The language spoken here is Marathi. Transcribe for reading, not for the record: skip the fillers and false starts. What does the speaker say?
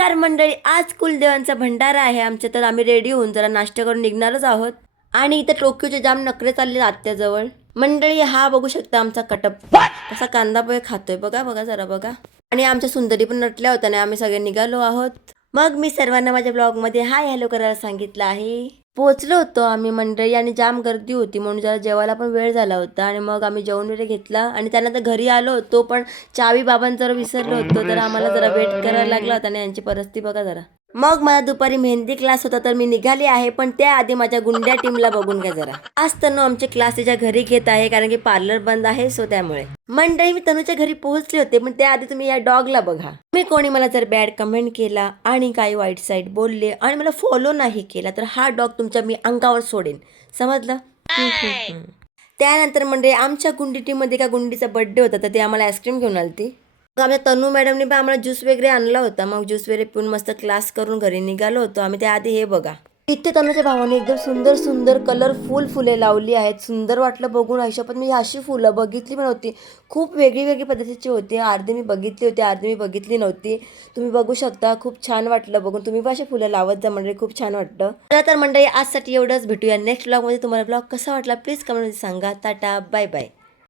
नमस्कार मंडळी, आज कुलदेवांचा भंडारा आहे आमच्या, तर आम्ही रेडी होऊन जरा नाश्ता करून निघणारच आहोत. आणि इथे टोक्योचे जाम नखरे चालले आत्याजवळ. मंडळी हा बघू शकता आमचा कटप्पा कसा कांदा पोहे खातोय, बघा बघा जरा बघा. आणि आमच्या सुंदरी पण नटल्या होत्या ना, आम्ही सगळे निघालो आहोत. मग मी सर्वांना माझ्या ब्लॉगमध्ये हाय हॅलो करायला सांगितलं आहे. पोहोचलो होतो आम्ही मंडळी, आणि जाम गर्दी होती म्हणून जरा जेवायला पण वेळ झाला होता. आणि मग आम्ही जेवण वगैरे घेतला आणि त्यानंतर घरी आलो होतो, पण चावी बाबांचं विसरलो होतो, तर आम्हाला जरा वेट करायला लागला होता. आणि यांची परिस्थिती बघा जरा. मग मला दुपारी मेहंदी क्लास होता, तर मी निघाली आहे, पण त्याआधी माझ्या गुंड्या टीमला बघून घ्या जरा. आज तनू आमचे क्लास तिच्या घरी घेत आहे, कारण की पार्लर बंद आहे, सो त्यामुळे. मंडळी मी तनूच्या घरी पोहोचले होते, पण त्याआधी तुम्ही या डॉगला बघा. मी कोणी मला जर बॅड कमेंट केला आणि काही वाईट साईड बोलले आणि मला फॉलो नाही केला, तर हा डॉग तुमच्या मी अंगावर सोडेन, समजलं? त्यानंतर म्हणजे आमच्या गुंडी टीममध्ये एका गुंडीचा बर्थडे होता, तर ते आम्हाला आईस्क्रीम घेऊन आलती. मग आमच्या तनू मॅडमने पण आम्हाला ज्यूस वगैरे आणला होता. मग ज्यूस वगैरे पिऊन मस्त क्लास करून घरी निघालो होतो आम्ही. त्याआधी हे बघा, इथे तनुच्या भावाने एकदम सुंदर सुंदर कलरफुल फुले लावली आहेत. सुंदर वाटलं बघून. आयुष्यात मी अशी फुलं बघितली पण होती, खूप वेगळी वेगळी पद्धतीची होती. अर्धी मी बघितली होती, अर्धी मी बघितली नव्हती. तुम्ही बघू शकता, खूप छान वाटलं बघून. तुम्ही पण अशी फुलं लावत जा मंडळी, खूप छान वाटतं. तर मंडळी आजसाठी एवढंच. भेटूया नेक्स्ट ब्लॉगमध्ये. तुम्हाला ब्लॉग कसा वाटला प्लीज कमेंटमध्ये सांगा. Tata bye bye.